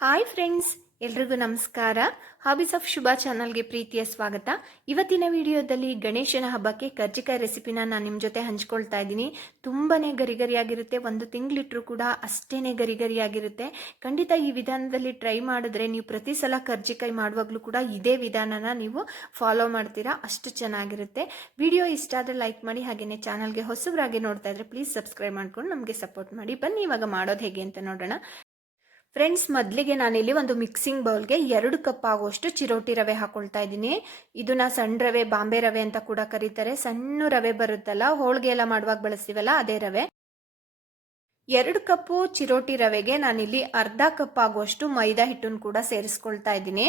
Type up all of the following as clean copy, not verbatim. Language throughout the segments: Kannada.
ಹಾಯ್ ಫ್ರೆಂಡ್ಸ್, ಎಲ್ರಿಗೂ ನಮಸ್ಕಾರ. ಹಾಬೀಸ್ ಆಫ್ ಶುಭಾ ಚಾನಲ್ಗೆ ಪ್ರೀತಿಯ ಸ್ವಾಗತ. ಇವತ್ತಿನ ವಿಡಿಯೋದಲ್ಲಿ ಗಣೇಶನ ಹಬ್ಬಕ್ಕೆ ಕರ್ಜಿಕಾಯಿ ರೆಸಿಪಿನ ನಾನು ನಿಮ್ಮ ಜೊತೆ ಹಂಚ್ಕೊಳ್ತಾ ಇದ್ದೀನಿ. ತುಂಬಾನೇ ಗರಿಗರಿಯಾಗಿರುತ್ತೆ, ಒಂದು ತಿಂಗಳಿಟ್ರೂ ಕೂಡ ಅಷ್ಟೇನೆ ಗರಿಗರಿಯಾಗಿರುತ್ತೆ. ಖಂಡಿತ ಈ ವಿಧಾನದಲ್ಲಿ ಟ್ರೈ ಮಾಡಿದ್ರೆ ನೀವು ಪ್ರತಿ ಸಲ ಕರ್ಜಿಕಾಯಿ ಮಾಡುವಾಗಲೂ ಕೂಡ ಇದೇ ವಿಧಾನನ ನೀವು ಫಾಲೋ ಮಾಡ್ತೀರಾ, ಅಷ್ಟು ಚೆನ್ನಾಗಿರುತ್ತೆ. ವಿಡಿಯೋ ಇಷ್ಟ ಆದರೆ ಲೈಕ್ ಮಾಡಿ, ಹಾಗೆಯೇ ಚಾನಲ್ಗೆ ಹೊಸಬರಾಗಿ ನೋಡ್ತಾ ಇದ್ರೆ ಪ್ಲೀಸ್ ಸಬ್ಸ್ಕ್ರೈಬ್ ಮಾಡ್ಕೊಂಡು ನಮಗೆ ಸಪೋರ್ಟ್ ಮಾಡಿ. ಬನ್ನಿ ಇವಾಗ ಮಾಡೋದು ಹೇಗೆ ಅಂತ ನೋಡೋಣ. ಫ್ರೆಂಡ್ಸ್, ಮೊದಲಿಗೆ ನಾನಿಲ್ಲಿ ಒಂದು ಮಿಕ್ಸಿಂಗ್ ಬೌಲ್ಗೆ 2 ಕಪ್ ಆಗುವಷ್ಟು ಚಿರೋಟಿ ರವೆ ಹಾಕೊಳ್ತಾ ಇದ್ದೀನಿ. ಇದನ್ನ ಸಣ್ಣ ರವೆ, ಬಾಂಬೆ ರವೆ ಅಂತ ಕೂಡ ಕರೀತಾರೆ. ಸಣ್ಣ ರವೆ ಬರುತ್ತಲ್ಲ, ಹೋಳಿಗೆ ಎಲ್ಲ ಮಾಡುವಾಗ ಬಳಸ್ತೀವಲ್ಲ, ಅದೇ ರವೆ. 2 ಕಪ್ಪು ಚಿರೋಟಿ ರವೆಗೆ ನಾನಿಲ್ಲಿ ಅರ್ಧ ಕಪ್ ಆಗುವಷ್ಟು ಮೈದಾ ಹಿಟ್ಟನ್ನು ಕೂಡ ಸೇರಿಸ್ಕೊಳ್ತಾ ಇದ್ದೀನಿ.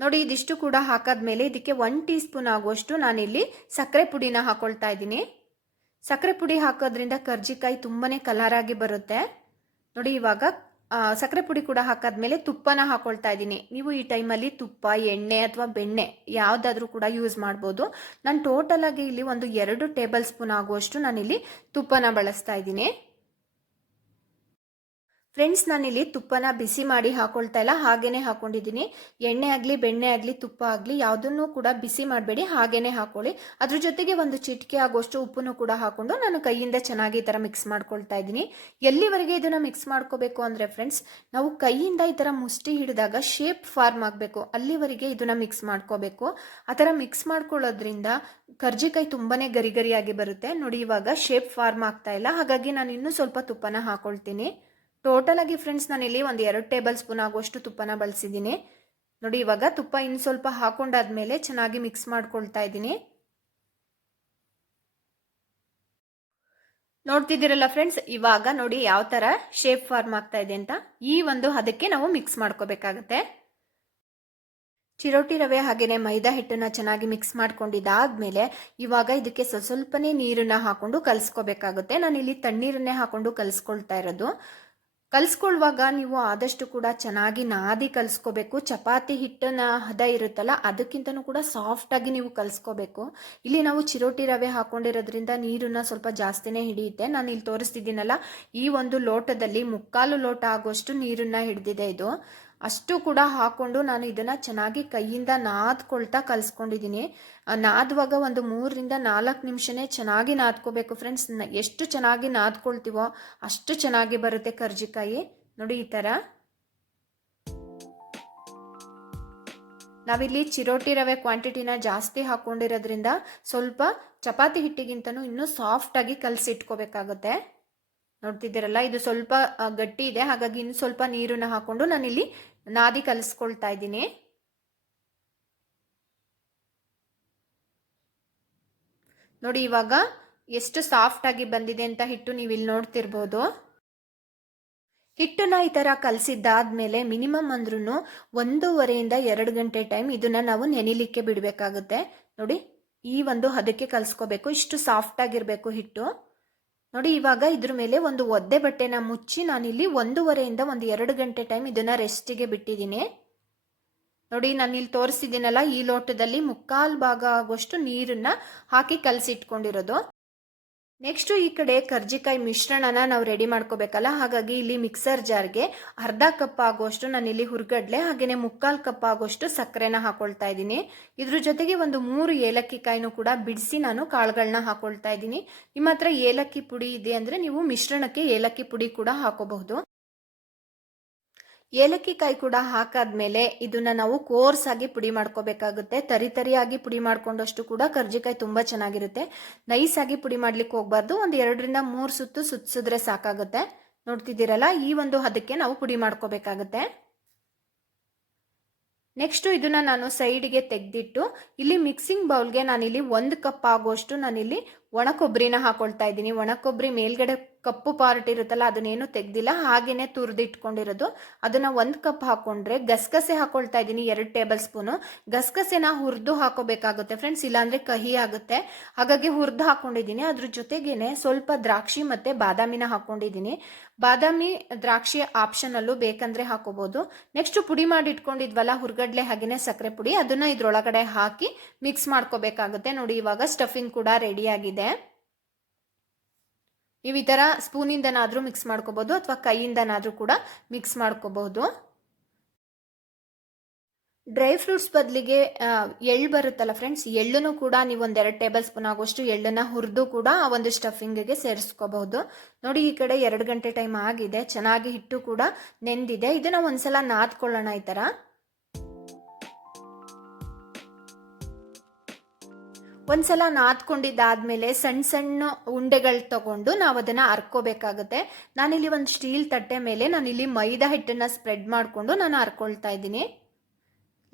ನೋಡಿ, ಇದಿಷ್ಟು ಕೂಡ ಹಾಕಾದ್ಮೇಲೆ ಇದಕ್ಕೆ 1 ಟೀ ಸ್ಪೂನ್ ಆಗುವಷ್ಟು ನಾನಿಲ್ಲಿ ಸಕ್ಕರೆ ಪುಡಿನ ಹಾಕೊಳ್ತಾ ಇದ್ದೀನಿ. ಸಕ್ಕರೆ ಪುಡಿ ಹಾಕೋದ್ರಿಂದ ಕರ್ಜಿಕಾಯಿ ತುಂಬಾನೇ ಕಲರ್ ಆಗಿ ಬರುತ್ತೆ. ನೋಡಿ, ಇವಾಗ ಸಕ್ಕರೆ ಪುಡಿ ಕೂಡ ಹಾಕಾದ್ಮೇಲೆ ತುಪ್ಪನ ಹಾಕೊಳ್ತಾ ಇದ್ದೀನಿ. ನೀವು ಈ ಟೈಮಲ್ಲಿ ತುಪ್ಪ, ಎಣ್ಣೆ ಅಥವಾ ಬೆಣ್ಣೆ ಯಾವುದಾದ್ರೂ ಕೂಡ ಯೂಸ್ ಮಾಡ್ಬೋದು. ನಾನು ಟೋಟಲ್ ಆಗಿ ಇಲ್ಲಿ ಒಂದು 2 ಟೇಬಲ್ ಸ್ಪೂನ್ ಆಗುವಷ್ಟು ನಾನಿಲ್ಲಿ ತುಪ್ಪನ ಬಳಸ್ತಾ ಇದ್ದೀನಿ. ಫ್ರೆಂಡ್ಸ್, ನಾನಿಲ್ಲಿ ತುಪ್ಪನ ಬಿಸಿ ಮಾಡಿ ಹಾಕೊಳ್ತಾ ಇಲ್ಲ, ಹಾಗೇನೆ ಹಾಕೊಂಡಿದ್ದೀನಿ. ಎಣ್ಣೆ ಆಗಲಿ, ಬೆಣ್ಣೆ ಆಗಲಿ, ತುಪ್ಪ ಆಗಲಿ ಯಾವುದನ್ನು ಕೂಡ ಬಿಸಿ ಮಾಡಬೇಡಿ, ಹಾಗೇನೆ ಹಾಕೊಳ್ಳಿ. ಅದ್ರ ಜೊತೆಗೆ ಒಂದು ಚಿಟಿಕೆ ಆಗುವಷ್ಟು ಉಪ್ಪನ್ನು ಕೂಡ ಹಾಕೊಂಡು ನಾನು ಕೈಯಿಂದ ಚೆನ್ನಾಗಿ ಈ ಥರ ಮಿಕ್ಸ್ ಮಾಡ್ಕೊಳ್ತಾ ಇದ್ದೀನಿ. ಎಲ್ಲಿವರೆಗೆ ಇದನ್ನು ಮಿಕ್ಸ್ ಮಾಡ್ಕೋಬೇಕು ಅಂದರೆ ಫ್ರೆಂಡ್ಸ್, ನಾವು ಕೈಯಿಂದ ಈ ಥರ ಮುಷ್ಟಿ ಹಿಡಿದಾಗ ಶೇಪ್ ಫಾರ್ಮ್ ಆಗಬೇಕು, ಅಲ್ಲಿವರೆಗೆ ಇದನ್ನು ಮಿಕ್ಸ್ ಮಾಡ್ಕೋಬೇಕು. ಆ ಥರ ಮಿಕ್ಸ್ ಮಾಡ್ಕೊಳ್ಳೋದ್ರಿಂದ ಕರ್ಜಿಕಾಯಿ ತುಂಬಾನೇ ಗರಿಗರಿಯಾಗಿ ಬರುತ್ತೆ. ನೋಡಿ, ಇವಾಗ ಶೇಪ್ ಫಾರ್ಮ್ ಆಗ್ತಾ ಇಲ್ಲ, ಹಾಗಾಗಿ ನಾನು ಇನ್ನೂ ಸ್ವಲ್ಪ ತುಪ್ಪನ ಹಾಕೊಳ್ತೀನಿ. ಟೋಟಲ್ ಆಗಿ ಫ್ರೆಂಡ್ಸ್, ನಾನಿಲ್ಲಿ ಒಂದು 2 ಟೇಬಲ್ ಸ್ಪೂನ್ ಆಗುವಷ್ಟು ತುಪ್ಪನ ಬಳಸಿದ್ದೀನಿ. ನೋಡಿ, ಇವಾಗ ತುಪ್ಪ ಇನ್ನು ಸ್ವಲ್ಪ ಹಾಕೊಂಡಾದ್ಮೇಲೆ ಚೆನ್ನಾಗಿ ಮಿಕ್ಸ್ ಮಾಡ್ಕೊಳ್ತಾ ಇದ್ದೀನಿ. ನೋಡ್ತಿದ್ದೀರಲ್ಲ ಫ್ರೆಂಡ್ಸ್, ಇವಾಗ ನೋಡಿ ಯಾವ ತರ ಶೇಪ್ ಫಾರ್ಮ್ ಆಗ್ತಾ ಇದೆ ಅಂತ. ಈ ಒಂದು ಹದಕ್ಕೆ ನಾವು ಮಿಕ್ಸ್ ಮಾಡ್ಕೋಬೇಕಾಗತ್ತೆ. ಚಿರೋಟಿ ರವೆ ಹಾಗೇನೆ ಮೈದಾ ಹಿಟ್ಟನ್ನ ಚೆನ್ನಾಗಿ ಮಿಕ್ಸ್ ಮಾಡ್ಕೊಂಡಿದ್ದಾದ್ಮೇಲೆ ಇವಾಗ ಇದಕ್ಕೆ ಸ್ವಲ್ಪನೇ ನೀರನ್ನ ಹಾಕೊಂಡು ಕಲಿಸ್ಕೋಬೇಕಾಗುತ್ತೆ. ನಾನಿಲ್ಲಿ ತಣ್ಣೀರನ್ನೇ ಹಾಕೊಂಡು ಕಲಿಸ್ಕೊಳ್ತಾ ಇರೋದು. ಕಲಿಸ್ಕೊಳ್ಳುವಾಗ ನೀವು ಆದಷ್ಟು ಕೂಡ ಚೆನ್ನಾಗಿ ನಾದಿ ಕಲಿಸ್ಕೋಬೇಕು. ಚಪಾತಿ ಹಿಟ್ಟಿನ ಹದ ಇರುತ್ತಲ್ಲ, ಅದಕ್ಕಿಂತನೂ ಕೂಡ ಸಾಫ್ಟ್ ಆಗಿ ನೀವು ಕಲಿಸ್ಕೋಬೇಕು. ಇಲ್ಲಿ ನಾವು ಚಿರೋಟಿ ರವೆ ಹಾಕೊಂಡಿರೋದ್ರಿಂದ ನೀರನ್ನ ಸ್ವಲ್ಪ ಜಾಸ್ತಿನೇ ಹಿಡಿಯುತ್ತೆ. ನಾನು ಇಲ್ಲಿ ತೋರಿಸ್ತಿದ್ದೀನಲ್ಲ, ಈ ಒಂದು ಲೋಟದಲ್ಲಿ 3/4 ಲೋಟ ಆಗುವಷ್ಟು ನೀರನ್ನ ಹಿಡಿದಿದೆ ಇದು. ಅಷ್ಟು ಕೂಡ ಹಾಕೊಂಡು ನಾನು ಇದನ್ನ ಚೆನ್ನಾಗಿ ಕೈಯಿಂದ ನಾದ್ಕೊಳ್ತಾ ಕಲಿಸ್ಕೊಂಡಿದ್ದೀನಿ. ನಾದುವಾಗ ಒಂದು 3ರಿಂದ 4 ನಿಮಿಷನೇ ಚೆನ್ನಾಗಿ ನಾದ್ಕೋಬೇಕು ಫ್ರೆಂಡ್ಸ್. ಎಷ್ಟು ಚೆನ್ನಾಗಿ ನಾದ್ಕೊಳ್ತೀವೋ ಅಷ್ಟು ಚೆನ್ನಾಗಿ ಬರುತ್ತೆ ಕರ್ಜಿಕಾಯಿ. ನೋಡಿ, ಈ ತರ ನಾವಿಲ್ಲಿ ಚಿರೋಟಿ ರವೆ ಕ್ವಾಂಟಿಟಿನ ಜಾಸ್ತಿ ಹಾಕೊಂಡಿರೋದ್ರಿಂದ ಸ್ವಲ್ಪ ಚಪಾತಿ ಹಿಟ್ಟಿಗಿಂತನೂ ಇನ್ನೂ ಸಾಫ್ಟ್ ಆಗಿ ಕಲಸಿಟ್ಕೋಬೇಕಾಗುತ್ತೆ. ನೋಡ್ತಿದ್ದೀರಲ್ಲ, ಇದು ಸ್ವಲ್ಪ ಗಟ್ಟಿ ಇದೆ, ಹಾಗಾಗಿ ಇನ್ನು ಸ್ವಲ್ಪ ನೀರನ್ನ ಹಾಕೊಂಡು ನಾನಿಲ್ಲಿ ನಾದಿ ಕಲಿಸ್ಕೊಳ್ತಾ ಇದ್ದೀನಿ. ನೋಡಿ, ಇವಾಗ ಎಷ್ಟು ಸಾಫ್ಟ್ ಆಗಿ ಬಂದಿದೆ ಅಂತ ಹಿಟ್ಟು ನೀವು ಇಲ್ಲಿ ನೋಡ್ತಿರ್ಬೋದು. ಹಿಟ್ಟನ್ನ ಈ ತರ ಕಲಸಿದ್ದಾದ್ಮೇಲೆ ಮಿನಿಮಮ್ ಅಂದ್ರೂ 1.5ರಿಂದ 2 ಗಂಟೆ ಟೈಮ್ ಇದನ್ನ ನಾವು ನೆನಿಲಿಕ್ಕೆ ಬಿಡಬೇಕಾಗುತ್ತೆ. ನೋಡಿ, ಈ ಒಂದು ಹದಕ್ಕೆ ಕಲಿಸ್ಕೋಬೇಕು. ಇಷ್ಟು ಸಾಫ್ಟ್ ಆಗಿರ್ಬೇಕು ಹಿಟ್ಟು. ನೋಡಿ, ಇವಾಗ ಇದ್ರ ಮೇಲೆ ಒಂದು ಒದ್ದೆ ಬಟ್ಟೆನ ಮುಚ್ಚಿ ನಾನಿಲ್ಲಿ 1.5ರಿಂದ 2 ಗಂಟೆ ಟೈಮ್ ಇದನ್ನ ರೆಸ್ಟಿಗೆ ಬಿಟ್ಟಿದ್ದೀನಿ. ನೋಡಿ, ನಾನು ಇಲ್ಲಿ ತೋರಿಸ್ತಿದ್ದೀನಲ್ಲ, ಈ ಲೋಟದಲ್ಲಿ 3/4 ಭಾಗ ಆಗುವಷ್ಟು ನೀರನ್ನ ಹಾಕಿ ಕಲಸಿಟ್ಕೊಂಡಿರೋದು. ನೆಕ್ಸ್ಟ್ ಈ ಕಡೆ ಕರ್ಜಿಕಾಯಿ ಮಿಶ್ರಣನ ನಾವು ರೆಡಿ ಮಾಡ್ಕೋಬೇಕಲ್ಲ, ಹಾಗಾಗಿ ಇಲ್ಲಿ ಮಿಕ್ಸರ್ ಜಾರ್ಗೆ ಅರ್ಧ ಕಪ್ ಆಗುವಷ್ಟು ನಾನಿಲ್ಲಿ ಹುರ್ಗಡ್ಲೆ ಹಾಗೇನೆ 3/4 ಕಪ್ ಆಗುವಷ್ಟು ಸಕ್ಕರೆನ ಹಾಕೊಳ್ತಾ ಇದ್ದೀನಿ. ಇದ್ರ ಜೊತೆಗೆ ಒಂದು 3 ಏಲಕ್ಕಿ ಕಾಯಿನೂ ಕೂಡ ಬಿಡಿಸಿ ನಾನು ಕಾಳುಗಳನ್ನ ಹಾಕೊಳ್ತಾ ಇದ್ದೀನಿ. ನಿಮ್ಮ ಹತ್ರ ಏಲಕ್ಕಿ ಪುಡಿ ಇದೆ ಅಂದ್ರೆ ನೀವು ಮಿಶ್ರಣಕ್ಕೆ ಏಲಕ್ಕಿ ಪುಡಿ ಕೂಡ ಹಾಕೋಬಹುದು. ಏಲಕ್ಕಿ ಕಾಯಿ ಕೂಡ ಹಾಕಾದ್ಮೇಲೆ ಇದನ್ನ ನಾವು ಕೋರ್ಸ್ ಆಗಿ ಪುಡಿ ಮಾಡ್ಕೋಬೇಕಾಗುತ್ತೆ. ತರಿಯಾಗಿ ಪುಡಿ ಮಾಡ್ಕೊಂಡಷ್ಟು ಕೂಡ ಕರ್ಜಿಕಾಯಿ ತುಂಬಾ ಚೆನ್ನಾಗಿರುತ್ತೆ. ನೈಸ್ ಆಗಿ ಪುಡಿ ಮಾಡ್ಲಿಕ್ಕೆ ಹೋಗ್ಬಾರ್ದು. ಒಂದು 2ರಿಂದ 3 ಸುತ್ತು ಸುತ್ತಿಸಿದ್ರೆ ಸಾಕಾಗುತ್ತೆ. ನೋಡ್ತಿದ್ದೀರಲ್ಲ, ಈ ಒಂದು ಹದಕ್ಕೆ ನಾವು ಪುಡಿ ಮಾಡ್ಕೋಬೇಕಾಗುತ್ತೆ. ನೆಕ್ಸ್ಟ್ ಇದನ್ನ ನಾನು ಸೈಡ್ಗೆ ತೆಗೆದಿಟ್ಟು ಇಲ್ಲಿ ಮಿಕ್ಸಿಂಗ್ ಬೌಲ್ಗೆ ನಾನಿಲ್ಲಿ 1 ಕಪ್ ಆಗುವಷ್ಟು ನಾನಿಲ್ಲಿ ಒಣ ಕೊಬ್ಬರಿನ ಹಾಕೊಳ್ತಾ ಇದ್ದೀನಿ. ಒಣ ಕೊಬ್ಬರಿ ಮೇಲ್ಗಡೆ ಕಪ್ಪು ಪಾರ್ಟ್ ಇರುತ್ತಲ್ಲ, ಅದನ್ನೇನು ತೆಗ್ದಿಲ್ಲ, ಹಾಗೇನೆ ತುರಿದಿಟ್ಕೊಂಡಿರೋದು. ಅದನ್ನ 1 ಕಪ್ ಹಾಕೊಂಡ್ರೆ ಗಸಗಸೆ ಹಾಕೊಳ್ತಾ ಇದ್ದೀನಿ 2 ಟೇಬಲ್ ಸ್ಪೂನು. ಗಸಗಸೆನ ಹುರಿದು ಹಾಕೋಬೇಕಾಗುತ್ತೆ ಫ್ರೆಂಡ್ಸ್, ಇಲ್ಲಾಂದ್ರೆ ಕಹಿ ಆಗುತ್ತೆ. ಹಾಗಾಗಿ ಹುರಿದು ಹಾಕೊಂಡಿದ್ದೀನಿ. ಅದ್ರ ಜೊತೆಗೇನೆ ಸ್ವಲ್ಪ ದ್ರಾಕ್ಷಿ ಮತ್ತೆ ಬಾದಾಮಿನ ಹಾಕೊಂಡಿದ್ದೀನಿ. ಬಾದಾಮಿ ದ್ರಾಕ್ಷಿ ಆಪ್ಷನಲ್ಲೂ, ಬೇಕಂದ್ರೆ ಹಾಕೋಬಹುದು. ನೆಕ್ಸ್ಟ್ ಪುಡಿ ಮಾಡಿ ಇಟ್ಕೊಂಡಿದ್ವಲ್ಲ ಹುರ್ಗಡ್ಲೆ ಹಾಗೇನೆ ಸಕ್ಕರೆ ಪುಡಿ, ಅದನ್ನ ಇದ್ರೊಳಗಡೆ ಹಾಕಿ ಮಿಕ್ಸ್ ಮಾಡ್ಕೋಬೇಕಾಗುತ್ತೆ. ನೋಡಿ, ಇವಾಗ ಸ್ಟಫಿಂಗ್ ಕೂಡ ರೆಡಿ ಆಗಿದೆ. ನೀವು ಈ ಥರ ಸ್ಪೂನಿಂದನಾದರೂ ಮಿಕ್ಸ್ ಮಾಡ್ಕೋಬೋದು ಅಥವಾ ಕೈಯಿಂದನಾದರೂ ಕೂಡ ಮಿಕ್ಸ್ ಮಾಡ್ಕೋಬಹುದು. ಡ್ರೈ ಫ್ರೂಟ್ಸ್ ಬದಲಿಗೆ ಎಳ್ಳು ಬರುತ್ತಲ್ಲ ಫ್ರೆಂಡ್ಸ್, ಎಳ್ಳನ್ನು ಕೂಡ ನೀವು ಒಂದು 2 ಟೇಬಲ್ ಸ್ಪೂನ್ ಆಗುವಷ್ಟು ಎಳ್ಳನ್ನು ಹುರಿದು ಕೂಡ ಆ ಒಂದು ಸ್ಟಫಿಂಗಿಗೆ ಸೇರಿಸ್ಕೋಬಹುದು. ನೋಡಿ ಈ ಕಡೆ 2 ಗಂಟೆ ಟೈಮ್ ಆಗಿದೆ, ಚೆನ್ನಾಗಿ ಹಿಟ್ಟು ಕೂಡ ನೆಂದಿದೆ. ಇದನ್ನ ಒಂದ್ಸಲ ನಾದ್ಕೊಳ್ಳೋಣ. ಈ ಥರ ಒಂದ್ಸಲ ನಾದ್ಕೊಂಡಿದ್ದಾದ್ಮೇಲೆ ಸಣ್ಣ ಸಣ್ಣ ಉಂಡೆಗಳು ತಗೊಂಡು ನಾವು ಅದನ್ನ ಹರ್ಕೋಬೇಕಾಗುತ್ತೆ. ನಾನಿಲ್ಲಿ ಒಂದು ಸ್ಟೀಲ್ ತಟ್ಟೆ ಮೇಲೆ ನಾನಿಲ್ಲಿ ಮೈದಾ ಹಿಟ್ಟನ್ನ ಸ್ಪ್ರೆಡ್ ಮಾಡಿಕೊಂಡು ನಾನು ಹರ್ಕೊಳ್ತಾ ಇದ್ದೀನಿ.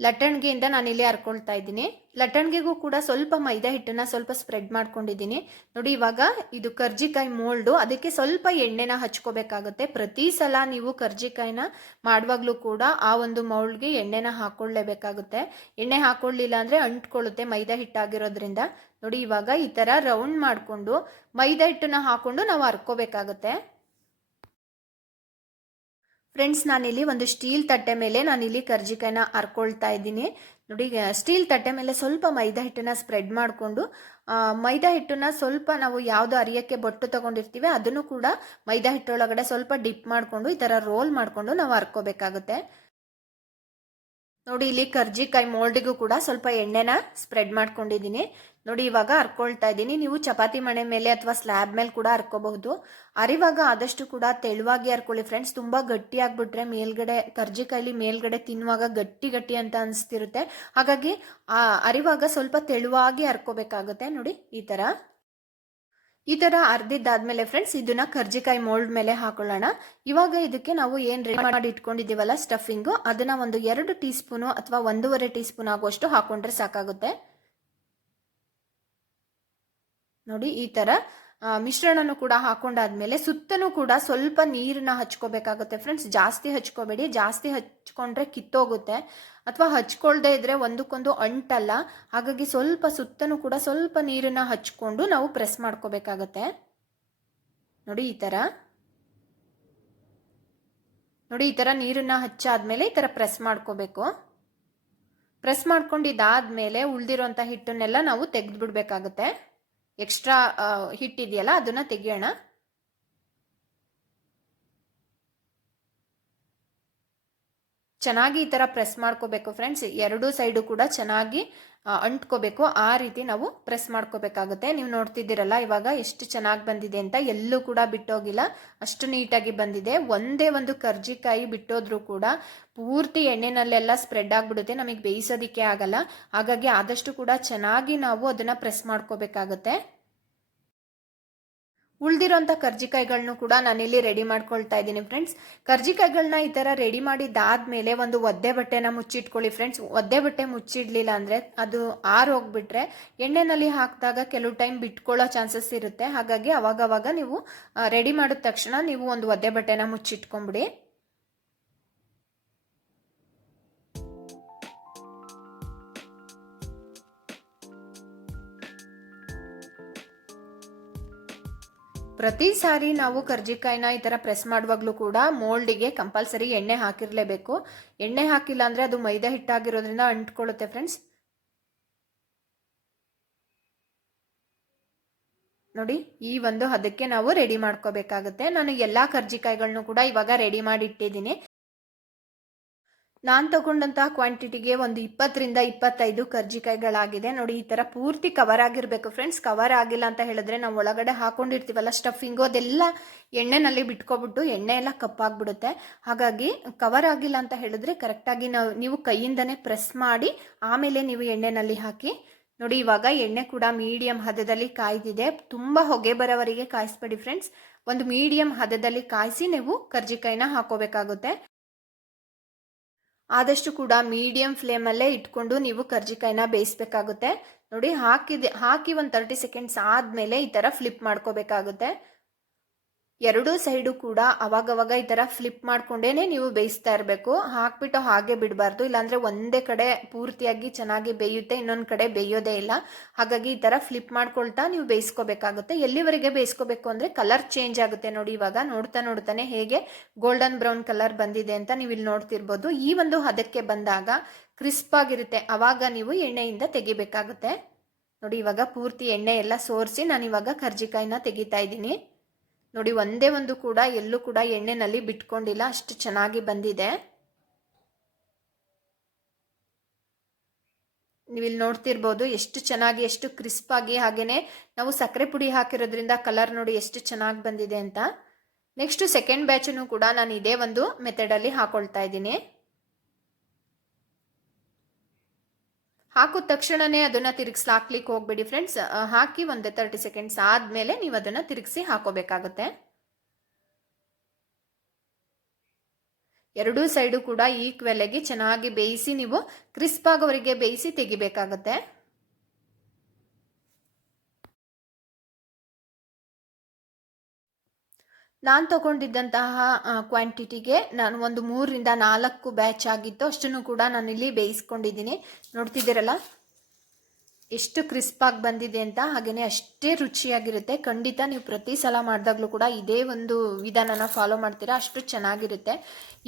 ಲಟ್ಟಣಿಗೆಯಿಂದ ನಾನಿಲ್ಲಿ ಹರ್ಕೊಳ್ತಾ ಇದ್ದೀನಿ. ಲಟ್ಟಣಿಗೆಗೂ ಕೂಡ ಸ್ವಲ್ಪ ಮೈದಾ ಹಿಟ್ಟನ್ನ ಸ್ವಲ್ಪ ಸ್ಪ್ರೆಡ್ ಮಾಡ್ಕೊಂಡಿದ್ದೀನಿ. ನೋಡಿ ಇವಾಗ ಇದು ಕರ್ಜಿಕಾಯಿ ಮೋಲ್ಡು, ಅದಕ್ಕೆ ಸ್ವಲ್ಪ ಎಣ್ಣೆನ ಹಚ್ಕೋಬೇಕಾಗುತ್ತೆ. ಪ್ರತಿ ಸಲ ನೀವು ಕರ್ಜಿಕಾಯಿನ ಮಾಡುವಾಗಲೂ ಕೂಡ ಆ ಒಂದು ಮೌಲ್ಡ್ಗೆ ಎಣ್ಣೆನ ಹಾಕೊಳ್ಳೇಬೇಕಾಗುತ್ತೆ. ಎಣ್ಣೆ ಹಾಕೊಳ್ಳಿಲ್ಲ ಅಂದರೆ ಅಂಟ್ಕೊಳ್ಳುತ್ತೆ ಮೈದಾ ಹಿಟ್ಟಾಗಿರೋದ್ರಿಂದ. ನೋಡಿ ಇವಾಗ ಈ ಥರ ರೌಂಡ್ ಮಾಡಿಕೊಂಡು ಮೈದಾ ಹಿಟ್ಟನ್ನ ಹಾಕೊಂಡು ನಾವು ಹರ್ಕೋಬೇಕಾಗುತ್ತೆ. ಫ್ರೆಂಡ್ಸ್, ನಾನಿಲ್ಲಿ ಒಂದು ಸ್ಟೀಲ್ ತಟ್ಟೆ ಮೇಲೆ ನಾನಿಲ್ಲಿ ಕರ್ಜಿಕಾಯಿನ ಹರ್ಕೊಳ್ತಾ ಇದ್ದೀನಿ. ನೋಡಿ ಸ್ಟೀಲ್ ತಟ್ಟೆ ಮೇಲೆ ಸ್ವಲ್ಪ ಮೈದಾ ಹಿಟ್ಟನ್ನ ಸ್ಪ್ರೆಡ್ ಮಾಡಿಕೊಂಡು ಮೈದಾ ಹಿಟ್ಟನ್ನ ಸ್ವಲ್ಪ ನಾವು ಯಾವುದು ಅರಿಯೋಕ್ಕೆ ಬೊಟ್ಟು ತಗೊಂಡಿರ್ತೀವಿ ಅದನ್ನು ಕೂಡ ಮೈದಾ ಹಿಟ್ಟೊಳಗಡೆ ಸ್ವಲ್ಪ ಡಿಪ್ ಮಾಡಿಕೊಂಡು ಈ ಥರ ರೋಲ್ ಮಾಡಿಕೊಂಡು ನಾವು ಹರ್ಕೋಬೇಕಾಗುತ್ತೆ. ನೋಡಿ ಇಲ್ಲಿ ಕರ್ಜಿಕಾಯಿ ಮೋಲ್ಡಿಗೂ ಕೂಡ ಸ್ವಲ್ಪ ಎಣ್ಣೆನ ಸ್ಪ್ರೆಡ್ ಮಾಡ್ಕೊಂಡಿದ್ದೀನಿ. ನೋಡಿ ಇವಾಗ ಹರ್ಕೊಳ್ತಾ ಇದ್ದೀನಿ. ನೀವು ಚಪಾತಿ ಮಣೆ ಮೇಲೆ ಅಥವಾ ಸ್ಲ್ಯಾಬ್ ಮೇಲೆ ಕೂಡ ಹರ್ಕೋಬಹುದು. ಅರಿವಾಗ ಆದಷ್ಟು ಕೂಡ ತೆಳುವಾಗಿ ಹರ್ಕೊಳ್ಳಿ ಫ್ರೆಂಡ್ಸ್. ತುಂಬ ಗಟ್ಟಿ ಆಗ್ಬಿಟ್ರೆ ಮೇಲ್ಗಡೆ ಕರ್ಜಿಕಾಯಿಲಿ ಮೇಲ್ಗಡೆ ತಿನ್ನುವಾಗ ಗಟ್ಟಿ ಗಟ್ಟಿ ಅಂತ ಅನಿಸ್ತಿರುತ್ತೆ. ಹಾಗಾಗಿ ಅರಿವಾಗ ಸ್ವಲ್ಪ ತೆಳುವಾಗಿ ಹರ್ಕೋಬೇಕಾಗುತ್ತೆ. ನೋಡಿ ಈ ಥರ ಅರ್ದಿದ್ದಾದ್ಮೇಲೆ ಫ್ರೆಂಡ್ಸ್ ಇದನ್ನ ಕರ್ಜಿಕಾಯಿ ಮೋಲ್ಡ್ ಮೇಲೆ ಹಾಕೊಳ್ಳೋಣ. ಇವಾಗ ಇದಕ್ಕೆ ನಾವು ಏನು ರೆಡಿ ಮಾಡಿ ಇಟ್ಕೊಂಡಿದ್ದೀವಲ್ಲ ಸ್ಟಫಿಂಗು, ಅದನ್ನ ಒಂದು 2 ಟೀ ಸ್ಪೂನು ಅಥವಾ 1.5 ಟೀ ಸ್ಪೂನ್ ಆಗುವಷ್ಟು ಹಾಕೊಂಡ್ರೆ ಸಾಕಾಗುತ್ತೆ. ನೋಡಿ ಈ ಥರ ಮಿಶ್ರಣನೂ ಕೂಡ ಹಾಕೊಂಡಾದ್ಮೇಲೆ ಸುತ್ತನೂ ಕೂಡ ಸ್ವಲ್ಪ ನೀರನ್ನ ಹಚ್ಕೋಬೇಕಾಗುತ್ತೆ ಫ್ರೆಂಡ್ಸ್. ಜಾಸ್ತಿ ಹಚ್ಕೋಬೇಡಿ, ಜಾಸ್ತಿ ಹಚ್ಕೊಂಡ್ರೆ ಕಿತ್ತೋಗುತ್ತೆ ಅಥವಾ ಹಚ್ಕೊಳ್ದೇ ಇದ್ರೆ ಒಂದಕ್ಕೊಂದು ಅಂಟಲ್ಲ. ಹಾಗಾಗಿ ಸ್ವಲ್ಪ ಸುತ್ತನೂ ಕೂಡ ಸ್ವಲ್ಪ ನೀರನ್ನ ಹಚ್ಕೊಂಡು ನಾವು ಪ್ರೆಸ್ ಮಾಡ್ಕೋಬೇಕಾಗತ್ತೆ. ನೋಡಿ ಈ ಥರ ನೀರನ್ನ ಹಚ್ಚಾದ್ಮೇಲೆ ಈ ಥರ ಪ್ರೆಸ್ ಮಾಡ್ಕೋಬೇಕು. ಪ್ರೆಸ್ ಮಾಡ್ಕೊಂಡಿದ್ದಾದ್ಮೇಲೆ ಉಳಿದಿರೋಂಥ ಹಿಟ್ಟನ್ನೆಲ್ಲ ನಾವು ತೆಗೆದು ಬಿಡಬೇಕಾಗುತ್ತೆ. ಎಕ್ಸ್ಟ್ರಾ ಹಿಟ್ಟಿದೆಯಲ್ಲ ಅದನ್ನ ತೆಗಿಯೋಣ. ಚೆನ್ನಾಗಿ ಈ ಥರ ಪ್ರೆಸ್ ಮಾಡ್ಕೋಬೇಕು ಫ್ರೆಂಡ್ಸ್. ಎರಡೂ ಸೈಡು ಕೂಡ ಚೆನ್ನಾಗಿ ಅಂಟ್ಕೋಬೇಕು. ಆ ರೀತಿ ನಾವು ಪ್ರೆಸ್ ಮಾಡ್ಕೋಬೇಕಾಗುತ್ತೆ. ನೀವು ನೋಡ್ತಿದ್ದೀರಲ್ಲ ಇವಾಗ ಎಷ್ಟು ಚೆನ್ನಾಗಿ ಬಂದಿದೆ ಅಂತ. ಎಲ್ಲೂ ಕೂಡ ಬಿಟ್ಟೋಗಿಲ್ಲ, ಅಷ್ಟು ನೀಟಾಗಿ ಬಂದಿದೆ. ಒಂದೇ ಒಂದು ಕರ್ಜಿಕಾಯಿ ಬಿಟ್ಟೋದ್ರೂ ಕೂಡ ಪೂರ್ತಿ ಎಣ್ಣೆನಲ್ಲೆಲ್ಲ ಸ್ಪ್ರೆಡ್ ಆಗಿಬಿಡುತ್ತೆ, ನಮಗೆ ಬೇಯಿಸೋದಕ್ಕೆ ಆಗಲ್ಲ. ಹಾಗಾಗಿ ಆದಷ್ಟು ಕೂಡ ಚೆನ್ನಾಗಿ ನಾವು ಅದನ್ನು ಪ್ರೆಸ್ ಮಾಡ್ಕೋಬೇಕಾಗುತ್ತೆ. ಉಳಿದಿರೋಂಥ ಕರ್ಜಿಕಾಯಿಗಳನ್ನೂ ಕೂಡ ನಾನಿಲ್ಲಿ ರೆಡಿ ಮಾಡ್ಕೊಳ್ತಾ ಇದ್ದೀನಿ ಫ್ರೆಂಡ್ಸ್. ಕರ್ಜಿಕಾಯಿಗಳನ್ನ ಈ ಥರ ರೆಡಿ ಮಾಡಿದ್ದಾದ್ಮೇಲೆ ಒಂದು ಒದ್ದೆ ಬಟ್ಟೆನ ಮುಚ್ಚಿಟ್ಕೊಳ್ಳಿ ಫ್ರೆಂಡ್ಸ್. ಒದ್ದೆ ಬಟ್ಟೆ ಮುಚ್ಚಿಡ್ಲಿಲ್ಲ ಅಂದರೆ ಅದು ಹೋಗ್ಬಿಟ್ರೆ ಎಣ್ಣೆನಲ್ಲಿ ಹಾಕಿದಾಗ ಕೆಲವು ಟೈಮ್ ಬಿಟ್ಕೊಳ್ಳೋ ಚಾನ್ಸಸ್ ಇರುತ್ತೆ. ಹಾಗಾಗಿ ಅವಾಗವಾಗ ನೀವು ರೆಡಿ ಮಾಡಿದ ತಕ್ಷಣ ನೀವು ಒಂದು ಒದ್ದೆ ಬಟ್ಟೆನ ಮುಚ್ಚಿಟ್ಕೊಂಬಿಡಿ. ಪ್ರತಿ ಸಾರಿ ನಾವು ಕರ್ಜಿಕಾಯಿನ ಈ ಥರ ಪ್ರೆಸ್ ಮಾಡುವಾಗಲೂ ಕೂಡ ಮೋಲ್ಡಿಗೆ ಕಂಪಲ್ಸರಿ ಎಣ್ಣೆ ಹಾಕಿರಲೇಬೇಕು. ಎಣ್ಣೆ ಹಾಕಿಲ್ಲ ಅಂದರೆ ಅದು ಮೈದಾ ಹಿಟ್ಟಾಗಿರೋದ್ರಿಂದ ಅಂಟ್ಕೊಳ್ಳುತ್ತೆ ಫ್ರೆಂಡ್ಸ್. ನೋಡಿ ಈ ಒಂದು ಹದಕ್ಕೆ ನಾವು ರೆಡಿ ಮಾಡ್ಕೋಬೇಕಾಗುತ್ತೆ. ನಾನು ಎಲ್ಲ ಕರ್ಜಿಕಾಯಿಗಳನ್ನು ಕೂಡ ಇವಾಗ ರೆಡಿ ಮಾಡಿ ಇಟ್ಟಿದ್ದೀನಿ. ನಾನು ತಗೊಂಡಂತಹ ಕ್ವಾಂಟಿಟಿಗೆ ಒಂದು 20ರಿಂದ 25 ಕರ್ಜಿಕಾಯಿಗಳಾಗಿದೆ. ನೋಡಿ ಈ ಥರ ಪೂರ್ತಿ ಕವರ್ ಆಗಿರಬೇಕು ಫ್ರೆಂಡ್ಸ್. ಕವರ್ ಆಗಿಲ್ಲ ಅಂತ ಹೇಳಿದ್ರೆ ನಾವು ಒಳಗಡೆ ಹಾಕೊಂಡಿರ್ತೀವಲ್ಲ ಸ್ಟಫಿಂಗು, ಅದೆಲ್ಲ ಎಣ್ಣೆನಲ್ಲಿ ಬಿಟ್ಕೊಬಿಟ್ಟು ಎಣ್ಣೆ ಎಲ್ಲ ಕಪ್ಪಾಗ್ಬಿಡುತ್ತೆ. ಹಾಗಾಗಿ ಕವರ್ ಆಗಿಲ್ಲ ಅಂತ ಹೇಳಿದ್ರೆ ಕರೆಕ್ಟಾಗಿ ನೀವು ಕೈಯಿಂದನೇ ಪ್ರೆಸ್ ಮಾಡಿ ಆಮೇಲೆ ನೀವು ಎಣ್ಣೆನಲ್ಲಿ ಹಾಕಿ. ನೋಡಿ ಇವಾಗ ಎಣ್ಣೆ ಕೂಡ ಮೀಡಿಯಂ ಹದದಲ್ಲಿ ಕಾಯ್ದಿದೆ. ತುಂಬ ಹೊಗೆ ಬರೋವರೆಗೆ ಕಾಯಿಸ್ಬೇಡಿ ಫ್ರೆಂಡ್ಸ್. ಒಂದು ಮೀಡಿಯಂ ಹದದಲ್ಲಿ ಕಾಯಿಸಿ ನೀವು ಕರ್ಜಿಕಾಯಿನ ಹಾಕೋಬೇಕಾಗುತ್ತೆ. ಆದಷ್ಟು ಕೂಡ ಮೀಡಿಯಂ ಫ್ಲೇಮಲ್ಲೇ ಇಟ್ಕೊಂಡು ನೀವು ಕರ್ಜಿಕಾಯಿನ ಬೇಯಿಸಬೇಕಾಗುತ್ತೆ. ನೋಡಿ ಹಾಕಿ ಒಂದು 30 ಸೆಕೆಂಡ್ಸ್ ಆದಮೇಲೆ ಈ ಥರ ಫ್ಲಿಪ್ ಮಾಡ್ಕೋಬೇಕಾಗುತ್ತೆ. ಎರಡೂ ಸೈಡು ಕೂಡ ಅವಾಗವಾಗ ಈ ಥರ ಫ್ಲಿಪ್ ಮಾಡ್ಕೊಂಡೇನೆ ನೀವು ಬೇಯಿಸ್ತಾ ಇರಬೇಕು. ಹಾಕ್ಬಿಟ್ಟು ಹಾಗೆ ಬಿಡಬಾರ್ದು, ಇಲ್ಲಾಂದರೆ ಒಂದೇ ಕಡೆ ಪೂರ್ತಿಯಾಗಿ ಚೆನ್ನಾಗಿ ಬೇಯುತ್ತೆ, ಇನ್ನೊಂದು ಕಡೆ ಬೇಯೋದೇ ಇಲ್ಲ. ಹಾಗಾಗಿ ಈ ಥರ ಫ್ಲಿಪ್ ಮಾಡ್ಕೊಳ್ತಾ ನೀವು ಬೇಯಿಸ್ಕೋಬೇಕಾಗುತ್ತೆ. ಎಲ್ಲಿವರೆಗೆ ಬೇಯಿಸ್ಕೋಬೇಕು ಅಂದರೆ ಕಲರ್ ಚೇಂಜ್ ಆಗುತ್ತೆ. ನೋಡಿ ಇವಾಗ ನೋಡ್ತಾನೆ ಹೇಗೆ ಗೋಲ್ಡನ್ ಬ್ರೌನ್ ಕಲರ್ ಬಂದಿದೆ ಅಂತ ನೀವು ಇಲ್ಲಿ ನೋಡ್ತಿರ್ಬೋದು. ಈ ಒಂದು ಹದಕ್ಕೆ ಬಂದಾಗ ಕ್ರಿಸ್ಪ್ ಆಗಿರುತ್ತೆ, ಅವಾಗ ನೀವು ಎಣ್ಣೆಯಿಂದ ತೆಗಿಬೇಕಾಗುತ್ತೆ. ನೋಡಿ ಇವಾಗ ಪೂರ್ತಿ ಎಣ್ಣೆ ಎಲ್ಲ ಸೋರಿಸಿ ನಾನು ಇವಾಗ ಕರ್ಜಿಕಾಯಿನ ತೆಗಿತಾ ಇದ್ದೀನಿ. ನೋಡಿ ಒಂದೇ ಒಂದು ಕೂಡ ಎಲ್ಲೂ ಕೂಡ ಎಣ್ಣೆನಲ್ಲಿ ಬಿಟ್ಕೊಂಡಿಲ್ಲ, ಅಷ್ಟು ಚೆನ್ನಾಗಿ ಬಂದಿದೆ. ನೀವಿಲ್ಲಿ ನೋಡ್ತಿರ್ಬೋದು ಎಷ್ಟು ಚೆನ್ನಾಗಿ, ಎಷ್ಟು ಕ್ರಿಸ್ಪ್ ಆಗಿ, ಹಾಗೇನೆ ನಾವು ಸಕ್ಕರೆ ಪುಡಿ ಹಾಕಿರೋದ್ರಿಂದ ಕಲರ್ ನೋಡಿ ಎಷ್ಟು ಚೆನ್ನಾಗಿ ಬಂದಿದೆ ಅಂತ. ನೆಕ್ಸ್ಟ್ ಸೆಕೆಂಡ್ ಬ್ಯಾಚನ್ನು ಕೂಡ ನಾನು ಇದೇ ಒಂದು ಮೆಥಡಲ್ಲಿ ಹಾಕೊಳ್ತಾ ಇದ್ದೀನಿ. ಹಾಕಿದ ತಕ್ಷಣನೇ ಅದನ್ನು ತಿರುಗಿಸ್ಲಾಕ್ಲಿಕ್ಕೆ ಹೋಗ್ಬೇಡಿ ಫ್ರೆಂಡ್ಸ್. ಹಾಕಿ ಒಂದು 30 ಸೆಕೆಂಡ್ಸ್ ಆದಮೇಲೆ ನೀವು ಅದನ್ನು ತಿರುಗಿಸಿ ಹಾಕೋಬೇಕಾಗುತ್ತೆ. ಎರಡೂ ಸೈಡು ಕೂಡ ಈಕ್ವಲ್ ಆಗಿ ಚೆನ್ನಾಗಿ ಬೇಯಿಸಿ, ನೀವು ಕ್ರಿಸ್ಪ್ ಆಗೋವರೆಗೆ ಬೇಯಿಸಿ ತೆಗಿಬೇಕಾಗುತ್ತೆ. ನಾನು ತಗೊಂಡಿದ್ದಂತಹ ಕ್ವಾಂಟಿಟಿಗೆ ನಾನು ಒಂದು 3 ರಿಂದ 4 ಬ್ಯಾಚ್ ಆಗಿತ್ತು, ಅಷ್ಟನ್ನು ಕೂಡ ನಾನಿಲ್ಲಿ ಬೇಯಿಸ್ಕೊಂಡಿದ್ದೀನಿ. ನೋಡ್ತಿದ್ದೀರಲ್ಲ ಎಷ್ಟು ಕ್ರಿಸ್ಪಾಗಿ ಬಂದಿದೆ ಅಂತ. ಹಾಗೆಯೇ ಅಷ್ಟೇ ರುಚಿಯಾಗಿರುತ್ತೆ. ಖಂಡಿತ ನೀವು ಪ್ರತಿ ಸಲ ಮಾಡಿದಾಗಲೂ ಕೂಡ ಇದೇ ಒಂದು ವಿಧಾನನ ಫಾಲೋ ಮಾಡ್ತೀರಾ, ಅಷ್ಟು ಚೆನ್ನಾಗಿರುತ್ತೆ.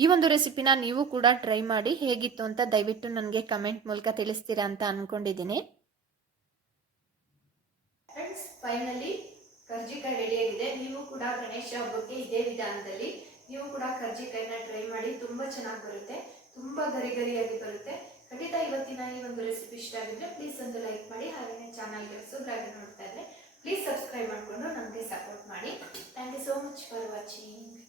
ಈ ಒಂದು ರೆಸಿಪಿನ ನೀವು ಕೂಡ ಟ್ರೈ ಮಾಡಿ, ಹೇಗಿತ್ತು ಅಂತ ದಯವಿಟ್ಟು ನನಗೆ ಕಮೆಂಟ್ ಮೂಲಕ ತಿಳಿಸ್ತೀರಾ ಅಂತ ಅಂದ್ಕೊಂಡಿದ್ದೀನಿ. ಫ್ರೆಂಡ್ಸ್, ಫೈನಲಿ ಕರ್ಜಿಕಾಯಿ ರೆಡಿಯಾಗಿದೆ. ನೀವು ಕೂಡ ಗಣೇಶ ಹಬ್ಬಕ್ಕೆ ಇದೇ ವಿಧಾನದಲ್ಲಿ ನೀವು ಕೂಡ ಕರ್ಜಿಕಾಯಿನ ಟ್ರೈ ಮಾಡಿ, ತುಂಬ ಚೆನ್ನಾಗಿ ಬರುತ್ತೆ, ತುಂಬ ಗರಿ ಗರಿಯಾಗಿ ಬರುತ್ತೆ. ಖಂಡಿತ ಇವತ್ತಿನ ಈ ಒಂದು ರೆಸಿಪಿ ಇಷ್ಟ ಆಗಿದ್ರೆ ಪ್ಲೀಸ್ ಒಂದು ಲೈಕ್ ಮಾಡಿ, ಹಾಗೆಯೇ ಚಾನಲ್ಗೆ ಹೊಸಬ್ರಾಗಿ ನೋಡ್ತಾ ಇದ್ರೆ ಪ್ಲೀಸ್ ಸಬ್ಸ್ಕ್ರೈಬ್ ಮಾಡಿಕೊಂಡು ನಮಗೆ ಸಪೋರ್ಟ್ ಮಾಡಿ. Thank you so much for watching.